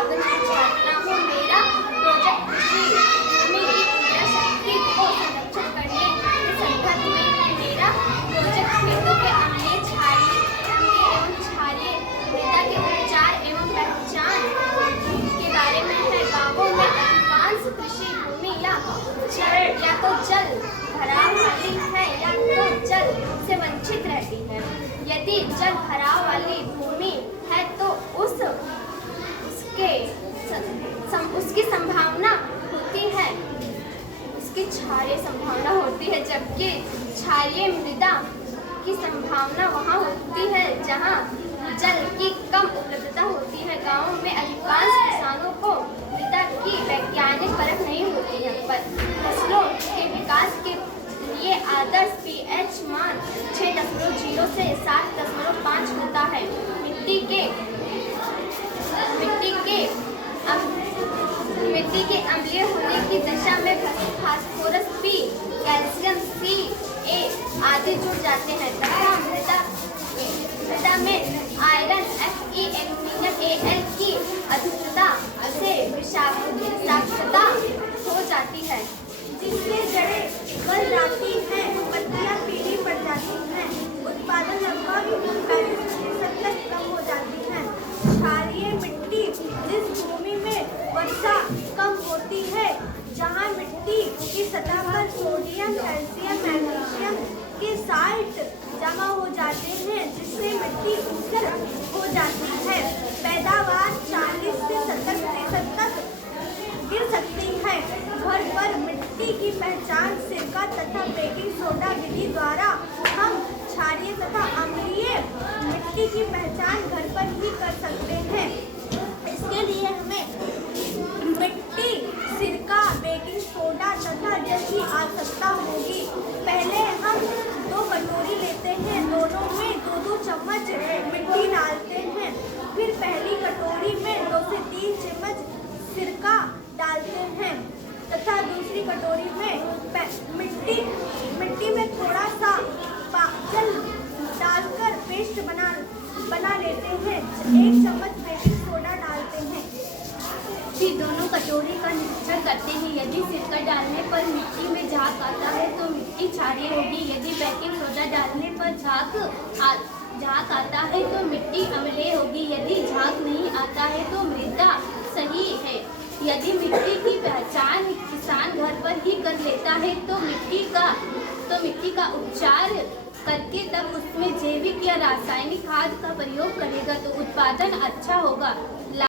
कागज की छात्रा हूँ। मेरा प्रोजेक्ट कृषि भूमि की उर्वरा शक्ति को संरक्षित करने के संदर्भ में है। मेरा प्रोजेक्ट खेतों के अम्लीय एवं क्षारीय मृदा के उपचार एवं पहचान के बारे में है। गाँवों में अधिकांश कृषि भूमि या तो जल भराव वाली है या तो जल से वंचित रहती है। यदि जल भराव वाली भूमि है तो उसकी संभावना होती है, उसकी क्षारीय संभावना होती है, जबकि क्षारीय मृदा की संभावना वहाँ होती है जहाँ जल की कम उपलब्धता होती है। गाँवों में अधिकांश किसानों को मृदा की वैज्ञानिक परख नहीं होती है, पर फसलों के विकास के लिए आदर्श pH मान 6.0 से 7.5 होता है। मिट्टी के अम्लीय होने की दशा में phosphorus P, calcium C, A आदि जुड़ जाते हैं तथा मृदा में आयरन Fe, एल्यूमीनियम Al की अधिकता से विषाक्तता हो जाती है, जिससे जड़ें गल जाती हैं, पत्तियां पीली पड़ जाती हैं, उत्पादन लगभग 45% तक कम हो जाती है। क्षारीय मिट्टी जिस भूमि में वर्षा कम होती है, जहां मिट्टी की सतह पर सोडियम, कैल्शियम, मैग्नीशियम के साल्ट जमा हो जाते हैं, जिससे मिट्टी ऊसर हो जाती है। पैदावार 40 से 70% तक गिर सकती है। घर पर मिट्टी की पहचान सिरका तथा बेकिंग सोडा विधि द्वारा हम क्षारीय तथा अम्लीय मिट्टी की पहचान घर पर ही कर सकते हैं। इसके लिए हमें मिट्टी, सिरका, बेकिंग सोडा तथा जल की आवश्यकता होगी। पहले हम 2 कटोरी लेते हैं, दोनों में 2-2 चम्मच मिट्टी डालते हैं। फिर पहली कटोरी में 2 से 3 चम्मच सिरका डालते हैं तथा दूसरी कटोरी में मिट्टी में थोड़ा सा जल डालकर पेस्ट बना लेते हैं। 1 चम्मच बेकिंग सोडा डालते हैं। फिर दोनों कटोरी का निरीक्षण करते हैं। यदि सिरका डालने पर मिट्टी में झाग आता है तो मिट्टी क्षारीय होगी। यदि बेकिंग सोडा डालने पर झाग आता है तो मिट्टी अम्लीय होगी। यदि झाग नहीं आता है तो मृदा सही है। यदि मिट्टी की पहचान किसान घर पर ही कर लेता है तो मिट्टी का उपचार करके तब उसमें जैविक या रासायनिक खाद का प्रयोग करेगा तो उत्पादन अच्छा होगा।